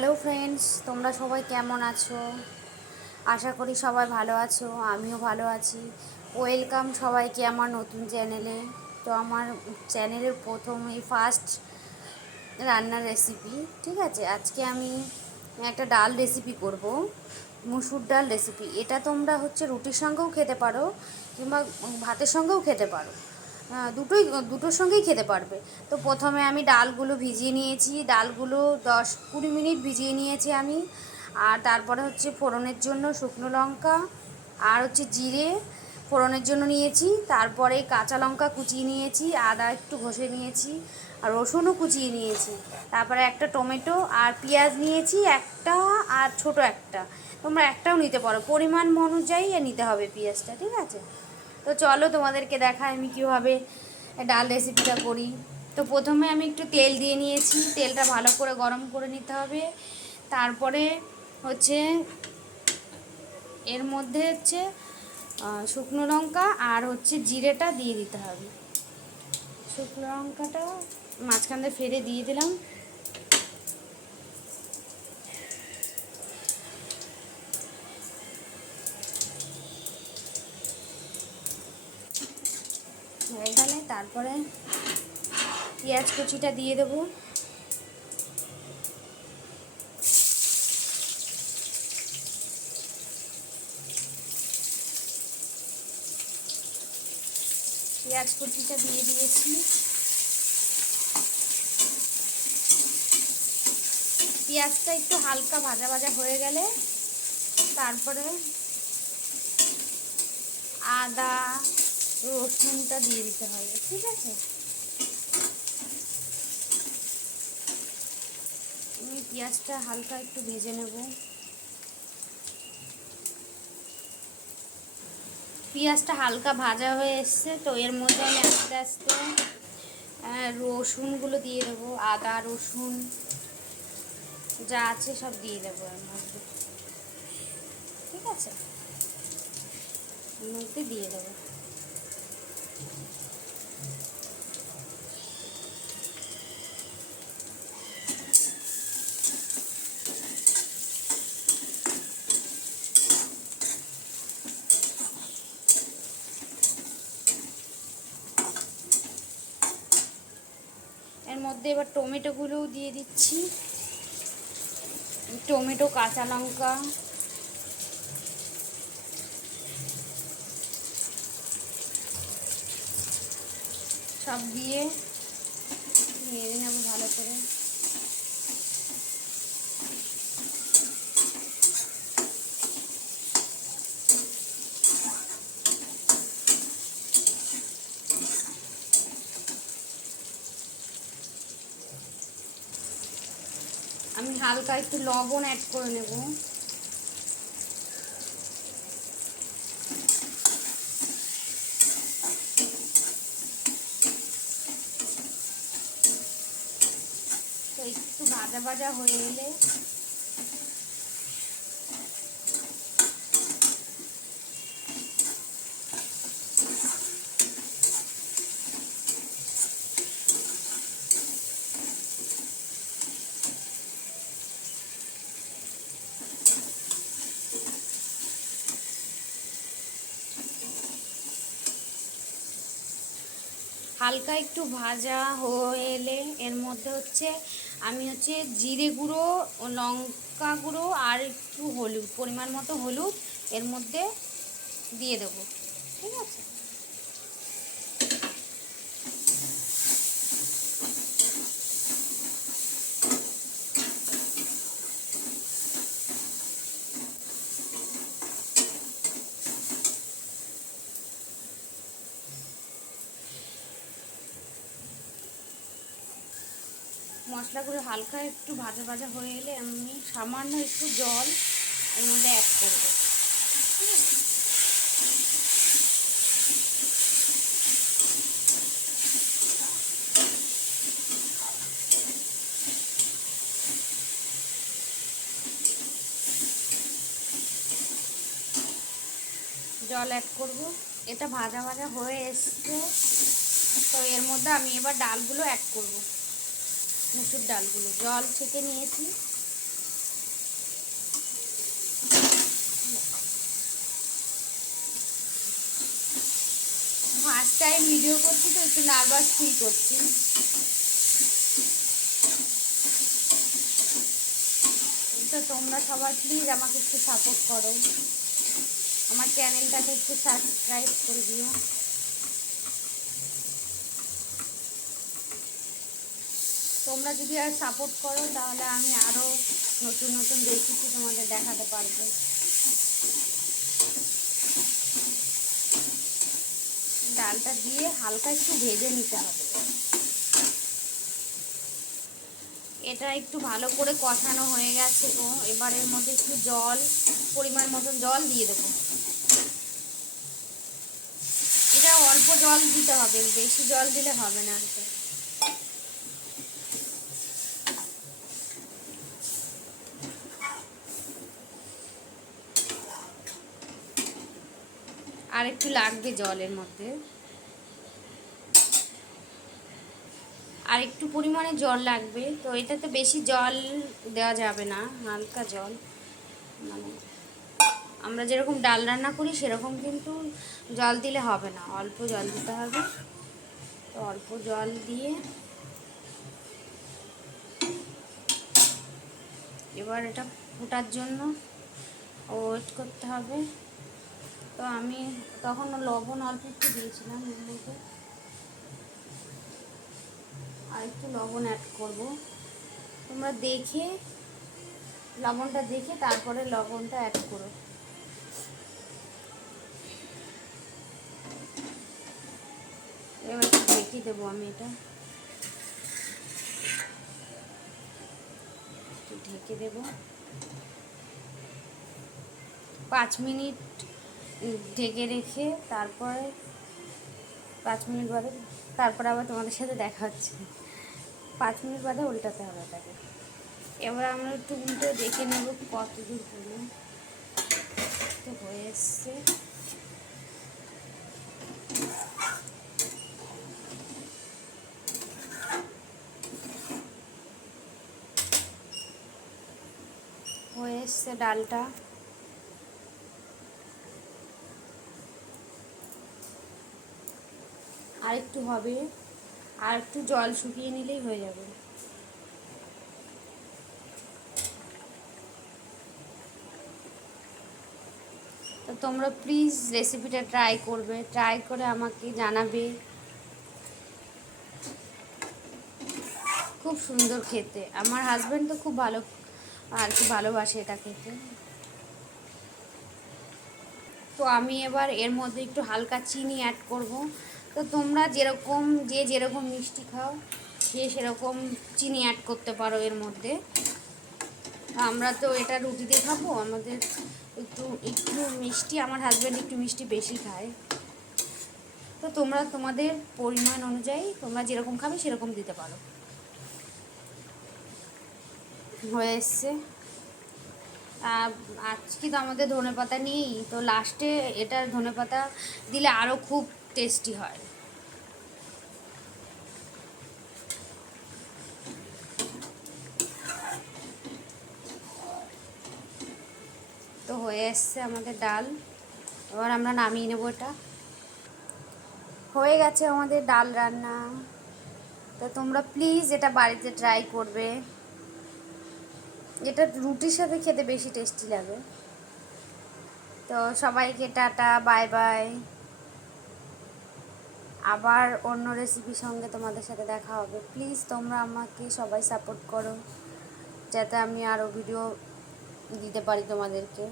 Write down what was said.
Hello friends, তোমরা সবাই কেমন আছো? আশা করি সবাই ভালো আছো, আমিও ভালো আছি। ওয়েলকাম সবাইকে আমার নতুন চ্যানেলে। তো আমার চ্যানেলের ফার্স্ট রান্নার রেসিপি, ঠিক আছে? আজকে আমি একটা ডাল রেসিপি করব, মুসুর ডাল রেসিপি। এটা তোমরা রুটির সঙ্গেও খেতে পারো কিংবা ভাতের সঙ্গেও খেতে পারো, দুটোর সঙ্গেই খেতে পারবে। তো প্রথমে আমি ডালগুলো ভিজিয়ে নিয়েছি, ডালগুলো 10-20 মিনিট ভিজিয়ে নিয়েছি আমি। আর তারপরে ফোড়নের জন্য শুকনো লঙ্কা আর জিরে ফোড়নের জন্য নিয়েছি। তারপরে কাঁচা লঙ্কা কুচিয়ে নিয়েছি, আদা একটু ঘষে নিয়েছি, আর রসুনও কুচিয়ে নিয়েছি। তারপরে একটা টমেটো আর পেঁয়াজ নিয়েছি একটা, আর ছোট একটা। তোমরা একটাও নিতে পারো, পরিমাণ অনুযায়ী নিতে হবে পেঁয়াজটা, ঠিক আছে? তো চলো তোমাদেরকে দেখাই আমি কীভাবে ডাল রেসিপিটা করি। তো প্রথমে আমি একটু তেল দিয়ে নিয়েছি, তেলটা ভালো করে গরম করে নিতে হবে। তারপরে হচ্ছে এর মধ্যে শুকনো লঙ্কা আর জিরেটা দিয়ে দিতে হবে। শুকনো লঙ্কাটা মাঝখান দিয়ে ফেলে দিয়ে দিলাম। হয়ে গেলে তারপরে পেঁয়াজ কুচিটা দিয়ে দেবো। পেঁয়াজ কুচিটা দিয়ে দিয়েছি। পেঁয়াজটা একটু হালকা ভাজা ভাজা হয়ে গেলে তারপরে আদা রসুনটা দিয়ে দিতে হবে, ঠিক আছে? আমি পেঁয়াজটা হালকা একটু ভেজে নেব। পেঁয়াজটা হালকা ভাজা হয়ে এসছে, তো এর মধ্যে আমি আস্তে আস্তে রসুনগুলো দিয়ে দেবো। আদা রসুন যা আছে সব দিয়ে দেবো এর মধ্যে, ঠিক আছে? এর মধ্যে দিয়ে দেবো। এর মধ্যে এবার টমেটোগুলোও দিয়ে দিচ্ছি, টমেটো কাঁচা লঙ্কা সব দিয়ে নেড়ে নেব ভালো করে। আমি হালকা একটু লবণ অ্যাড করে নেব। তো একটু ভাজা ভাজা হয়ে এলে হালকা একটু ভাজা হয়ে এলে এর মধ্যে আমি জিরে গুঁড়ো ও লঙ্কা গুঁড়ো আর একটু হলুদ, পরিমাণ মতো হলুদ এর মধ্যে দিয়ে দেবো, ঠিক আছে? মশলাগুলো হালকা একটু ভাজা ভাজা হয়ে এলে আমি সামান্য একটু জল এর মধ্যে অ্যাড করব, ঠিক আছে? জল অ্যাড করব। এটা ভাজা ভাজা হয়ে এসছে, তো এর মধ্যে আমি এবার ডালগুলো অ্যাড করব। মুসুর ডালগুলো জল ছেঁকে নিয়েছি, ফার্স্ট টাইম ভিডিও করছি তো একটু নার্ভাস ফিল করছি। তো তোমরা সবাই প্লিজ আমাকে একটু সাপোর্ট করো, আমার চ্যানেলটাকে একটু সাবস্ক্রাইব করে দিও। তোমরা যদি আর সাপোর্ট করো তাহলে আমি আরও নতুন নতুন রেসিপি তোমাদের দেখাতে পারবো। ডালটা দিয়ে হালকা একটু ভেজে নিতে হবে। এটা একটু ভালো করে কষানো হয়ে গেছে গো। এবার এর মধ্যে একটু জল, পরিমাণ মতন জল দিয়ে দেবো। এটা অল্প জল দিতে হবে, বেশি জল দিলে হবে না। আর একটু লাগবে জলের মধ্যে, আর একটু পরিমাণে জল লাগবে। তো এটাতে বেশি জল দেওয়া যাবে না, হালকা জল, মানে আমরা যেরকম ডাল রান্না করি সেরকম কিন্তু জল দিলে হবে না, অল্প জল দিতে হবে। তো অল্প জল দিয়ে এবার এটা ফোটার জন্য ওয়েট করতে হবে। তো আমি তখন লবণ অল্প একটু দিয়েছিলাম এর মধ্যে, আর একটু লবণ অ্যাড করব। তোমরা দেখে লবণটা দেখে তারপরে লবণটা অ্যাড করো। এবার একটু ঢেকে দেবো আমি, এটা একটু ঢেকে দেব 5 মিনিট ঢেকে রেখে তারপরে 5 মিনিট বাদে তারপরে আবার তোমাদের সাথে দেখা হচ্ছে। 5 মিনিট বাদে উল্টাতে হবে এটাকে। এবার আমরা একটু উল্টে দেখে নেব কত দূর হলো। তো হয়ে এসছে। হয়ে এসছে ডালটা। আর একটু হবে, আর একটু জল শুকিয়ে নিলেই হয়ে যাবে। তো তোমরা প্লিজ রেসিপিটা ট্রাই করবে, ট্রাই করে আমাকে জানাবে। খুব সুন্দর খেতে, আমার হাজব্যান্ড তো খুব ভালো আর কি ভালোবাসে এটা খেতে। তো আমি এবার এর মধ্যে একটু হালকা চিনি অ্যাড করব। তো তোমরা যেরকম যেরকম মিষ্টি খাও সে সেরকম চিনি অ্যাড করতে পারো এর মধ্যে। আমরা তো এটা রুটি দিয়ে খাবো, আমাদের একটু একটু মিষ্টি, আমার হাজব্যান্ড একটু মিষ্টি বেশি খায়। তো তোমরা তোমাদের পরিমাণ অনুযায়ী তোমরা যেরকম খাবে সেরকম দিতে পারো। হয়ে এসছে। আজকে তো আমাদের ধনেপাতা নেই, তো লাস্টে এটার ধনেপাতা দিলে আরও খুব টেস্টি হয়। তো হয়ে এসছে আমাদের ডাল। এবার আমরা নামিয়ে নেবো এটা। হয়ে গেছে আমাদের ডাল রান্না। তো তোমরা প্লিজ এটা বাড়িতে ট্রাই করবে, এটা রুটির সাথে খেতে বেশি টেস্টি লাগে। তো সবাইকে টাটা, বাই বাই। আবার অন্য রেসিপির সঙ্গে তোমাদের সাথে দেখা হবে। প্লিজ তোমরা আমাকে সবাই সাপোর্ট করো যাতে আমি আরও ভিডিও দিতে পারি তোমাদেরকে।